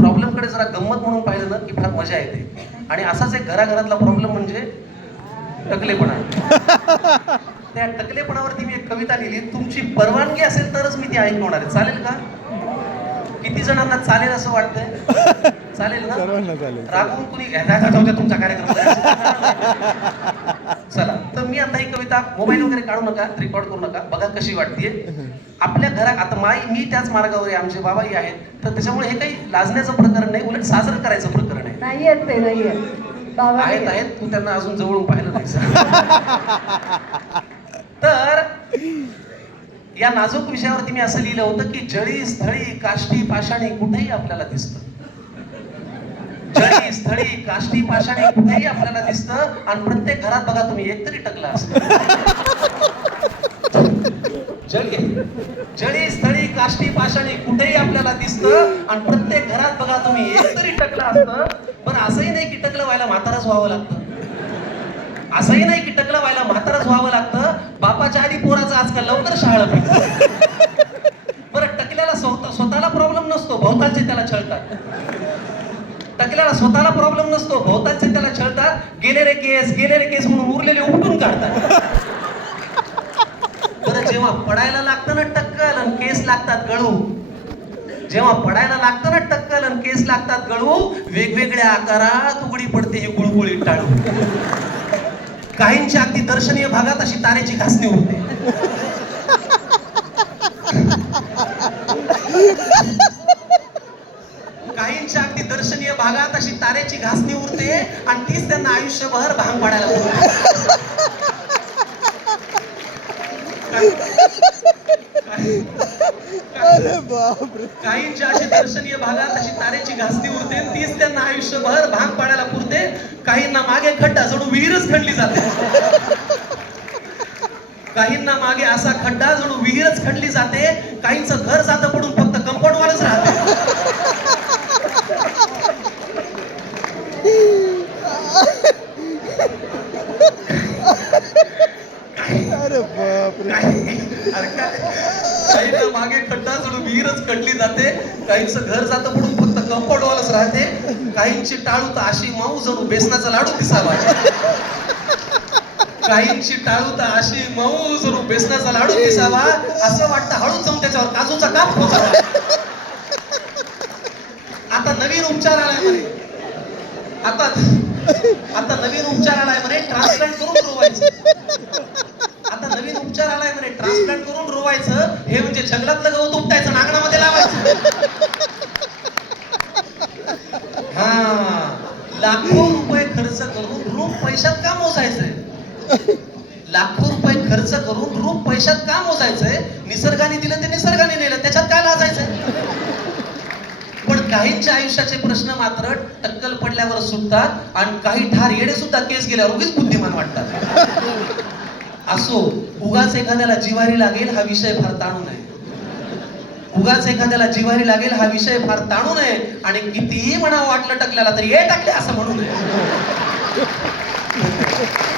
प्रॉब्लेमकडे जरा गंमत म्हणून पाहिलं ना की फार मजा येते आणि असाच एक घराघरातला प्रॉब्लेम म्हणजे टकलेपणा त्या टकलेपणावरती मी एक कविता लिहिली तुमची परवानगी असेल तरच मी ती ऐकवणार आहे चालेल का किती जणांना चालेल असं वाटतंय चालेल ना रागवून कुणी तुमचा कार्यक्रम काढू नका रेकॉर्ड करू नका बघा कशी वाटते आपल्या घरात आता माई मी त्याच मार्गावर आहे आमचे बाबाही आहेत तर त्याच्यामुळे हे काही लाजण्याचं प्रकरण नाही उलट साजरं करायचं प्रकरण आहे नाही आहेत नाही आहेत तू त्यांना अजून जवळून पाहिलं नाही तर या नाजूक विषयावरती मी असं लिहिलं होतं की जळी स्थळी काष्टी पाषाणी कुठेही आपल्याला दिसत जळी स्थळी काष्टी पाषाणी कुठेही आपल्याला दिसतं आणि प्रत्येक घरात बघा तुम्ही एकतरी टकला असत जळी जळी स्थळी काष्टी पाषाणी कुठेही आपल्याला दिसतं आणि प्रत्येक घरात बघा तुम्ही एक तरी टकलं असतं पण असंही नाही की टकलं व्हायला म्हाताराच व्हावं लागतं असंही नाही की टकलं व्हायला म्हाताराच व्हावं लागतं बापाच्या आधी पोराचं आजकाल लवकर शाळा बरं टकल्याला स्वतःला प्रॉब्लेम नसतो भोवतालचे त्याला छळतात टकल्याला स्वतःला प्रॉब्लेम नसतो भोवतालचे त्याला छळतात गेले रे केस गेले रे केस म्हणून उरलेले उपटून काढतात जेव्हा पडायला लागतं ना टक्कल आणि केस लागतात गळू जेव्हा पडायला लागतं ना टक्कल आणि केस लागतात गळू वेगवेगळ्या आकारात उघडी पडते ही गुळगुळी टाळू काहींच्या अगदी दर्शनीय भागात अशी तारेची घासणी होते काहींच्या अगदी दर्शनीय भागात अशी तारेची घासणी उरते आणि तीच त्यांना आयुष्यभर भांग पडायला अरे रे काहींच्या अशी दर्शनीय भागात अशी तारेची घासती उरते तीच त्यांना आयुष्यभर भांग पाडायला पुरते काहींना मागे खड्डा जणू विहीरच खडली जाते काहींना मागे असा खड्डा जणू विहीरच खडली जाते काहींचं घर जात पडून फक्त कंपाऊंड वालच राहते अरे बापरे मागे खड्डा सोडून विहीरच खडली जाते काहींच घर जात म्हणून फक्त कंपाऊंड वालच राहते काहींची टाळू तर अशी माऊ जणू बेसनाचा लाडू दिसावा काहींची टाळू तर अशी माऊ जणू बेसनाचा लाडू दिसावा असं वाटतं हळूच जाऊन त्याच्यावर काजूचा काप होता आता नवीन उपचार आलाय म्हणे आता आता नवीन उपचार आलाय म्हणे ट्रान्सप्लांट करून पुरवायचं ते जंगलातलं गवत उपटायचं अंगणामध्ये लावायचं हा लाखो रुपये खर्च करून रूप पैशात का मोजायचंय लाखो रुपये खर्च करून रूप पैशात का मोजायचंय निसर्गाने दिलं ते निसर्गाने नेलं त्याच्यात काय लाजायचंय पण काहींच्या आयुष्याचे प्रश्न मात्र टक्कल पडल्यावर सुटतात आणि काही ठार येडे सुद्धा केस गेल्यावर उगीच बुद्धिमान वाटतात असो उगाच एखाद्याला जिवारी लागेल हा विषय फार ताणून आहे उगाच एखाद्याला जिवारी लागेल हा विषय फार ताणू नये आणि कितीही म्हणावं वाटलं टकल्याला तरी हे टाकले असं म्हणू